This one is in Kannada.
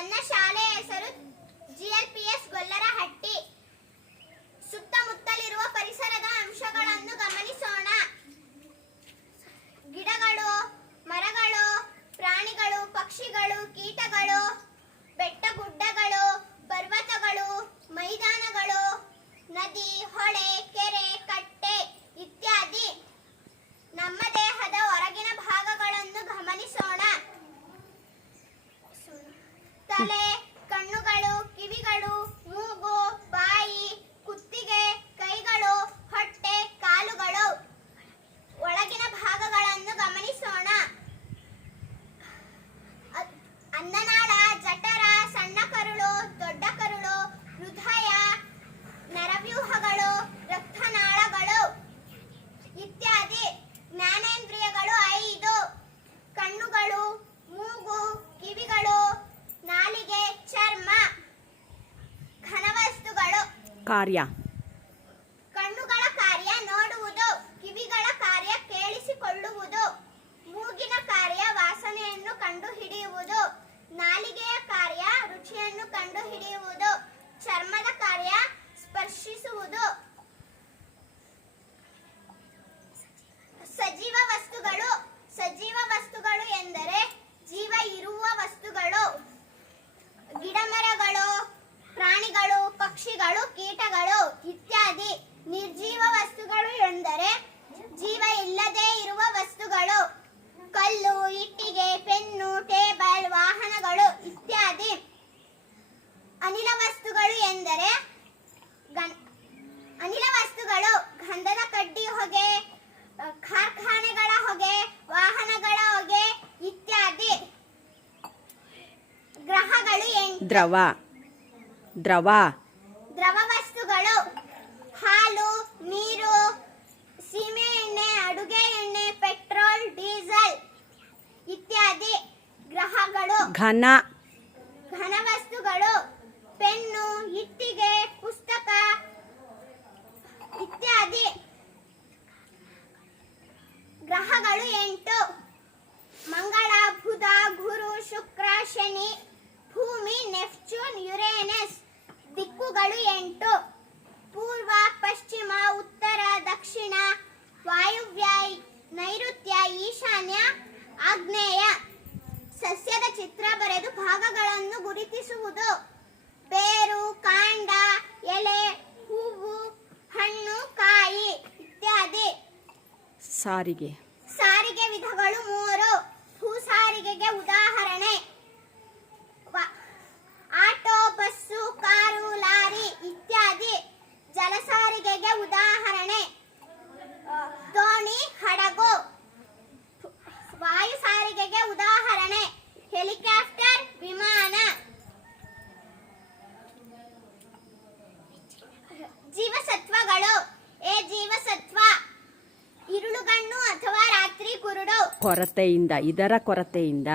ನನ್ನ ಶಾಲೆಯ ಹೆಸರು GLPS ಗೊಲ್ಲರಹಟ್ಟಿ. ಸುತ್ತಮುತ್ತಲಿರುವ ಪರಿಸರದ ಅಂಶಗಳನ್ನು ಗಮನಿಸೋಣ. ಗಿಡಗಳು, ಮರಗಳು, ಪ್ರಾಣಿಗಳು, ಪಕ್ಷಿಗಳು, ಕೀಟಗಳು, ಬೆಟ್ಟಗುಡ್ಡಗಳು, ಪರ್ವತಗಳು, ಮೈದಾನಗಳು, ನದಿ, ಹೊಳೆ, ಕೆರೆ, ಕಟ್ಟೆ ಇತ್ಯಾದಿ. ನಮ್ಮ ದೇಹದ ಹೊರಗಿನ ಭಾಗಗಳನ್ನು ಗಮನಿಸೋಣ. ತಲೆ, ಕಣ್ಣುಗಳು, ಕಿವಿಗಳು, ಮೂಗು, ಬಾಯಿ, ಕುತ್ತಿಗೆ, ಕೈಗಳು, ಹೊಟ್ಟೆ, ಕಾಲುಗಳು. ಒಳಗಿನ ಭಾಗಗಳನ್ನು ಗಮನಿಸೋಣ. ಅನ್ನನಾಳ, ಜಠರ, ಸಣ್ಣ ಕರುಳು, ದೊಡ್ಡ ಕರುಳು, ಹೃದಯ, ನರವ್ಯೂಹಗಳು, ರಕ್ತನಾಳಗಳು ಇತ್ಯಾದಿ. ಜ್ಞಾನೇಂದ್ರಿಯಗಳು 5: ಕಣ್ಣುಗಳು, ಮೂಗು, ಕಿವಿಗಳು, ನಾಲಿಗೆ, ಚರ್ಮ. ಘನವಸ್ತುಗಳು. ಕಾರ್ಯ. ಕಣ್ಣುಗಳ ಕಾರ್ಯ ನೋಡುವುದು, ಕಿವಿಗಳ ಕಾರ್ಯ ಕೇಳಿಸಿಕೊಳ್ಳುವುದು, ಮೂಗಿನ ಕಾರ್ಯ ವಾಸನೆಯನ್ನು ಕಂಡುಹಿಡಿಯುವುದು, ನಾಲಿಗೆಯ ಕಾರ್ಯ ರುಚಿಯನ್ನು ಕಂಡುಹಿಡಿಯುವುದು, ಚರ್ಮದ ಕಾರ್ಯ ಸ್ಪರ್ಶಿಸುವುದು. ಸಜೀವ ವಸ್ತುಗಳು. ಸಜೀವ ವಸ್ತುಗಳು ಎಂದರೆ ಜೀವ ಇರುವ ವಸ್ತುಗಳು. ಗಿಡಮರಗಳು, ಪ್ರಾಣಿಗಳು, ಪಕ್ಷಿಗಳು, ಕೀಟಗಳು ಇತ್ಯಾದಿ. ನಿರ್ಜೀವ ವಸ್ತುಗಳು ಎಂದರೆ ಜೀವ ಇಲ್ಲದೆ ಇರುವ ವಸ್ತುಗಳು. ಕಲ್ಲು, ಇಟ್ಟಿಗೆ, ಪೆನ್ನು, ಟೇಬಲ್, ವಾಹನಗಳು ಇತ್ಯಾದಿ. ಅನಿಲ ವಸ್ತುಗಳು ಎಂದರೆ ಅನಿಲ ವಸ್ತುಗಳು ಗಂಧದ ಕಡ್ಡಿ ಹೊಗೆ, ಕಾರ್ಖಾನೆಗಳ ಹೊಗೆ, ವಾಹನಗಳ ಹೊಗೆ ಇತ್ಯಾದಿ. ಗ್ರಹಗಳು. ದ್ರವ. ದ್ರವ. ದ್ರವ ವಸ್ತುಗಳು ಹಾಲು, ನೀರು, ಸೀಮೆ ಎಣ್ಣೆ, ಅಡುಗೆ ಎಣ್ಣೆ, ಪೆಟ್ರೋಲ್, ಡೀಸೆಲ್ ಇತ್ಯಾದಿ. ಗ್ರಹಗಳು. ಘನ. ಘನ ವಸ್ತುಗಳು ಪೆನ್ನು, ಇಟ್ಟಿಗೆ, ಪುಸ್ತಕ ಇತ್ಯಾದಿ. ಗ್ರಹಗಳು 8: ಮಂಗಳ, ಬುಧ, ಗುರು, ಶುಕ್ರ, ಶನಿ, ಭೂಮಿ, ನೆಪ್ಚೂನ್, ಯುರೇನಸ್. ದಿಕ್ಕುಗಳು 8: ಪೂರ್ವ, ಪಶ್ಚಿಮ, ಉತ್ತರ, ದಕ್ಷಿಣ, ವಾಯುವ್ಯ, ನೈಋತ್ಯ, ಈಶಾನ್ಯ, ಆಗ್ನೇಯ. ಸಸ್ಯದ ಚಿತ್ರ ಬರೆದು ಭಾಗಗಳನ್ನು ಗುರುತಿಸುವುದು. ಬೇರು, ಕಾಂಡ, ಎಲೆ, ಹೂವು, ಹಣ್ಣು, ಕಾಯಿ ಇತ್ಯಾದಿ. ಸಾರಿಗೆ. ಸಾರಿಗೆ ವಿಧಗಳು 3: ಭೂಸಾರಿಗೆಗೆ ಉದಾಹರಣೆ ಆಟೋ, ಬಸ್ಸು, ಕಾರು, ಲಾರಿ ಇತ್ಯಾದಿ. ಜಲಸಾರಿಗೆಗೆ ಉದಾಹರಣೆ ದೋಣಿ, ಹಡಗು. ವಾಯು ಸಾರಿಗೆಗೆ ಉದಾಹರಣೆ ಹೆಲಿಕಾಪ್ಟರ್, ವಿಮಾನ. ಜೀವಸತ್ವಗಳು. ಜೀವಸತ್ವ ಇರುಳುಗಣ್ಣು ಅಥವಾ ರಾತ್ರಿ ಕುರುಡು. ಕೊರತೆಯಿಂದ. ಇದರ ಕೊರತೆಯಿಂದ.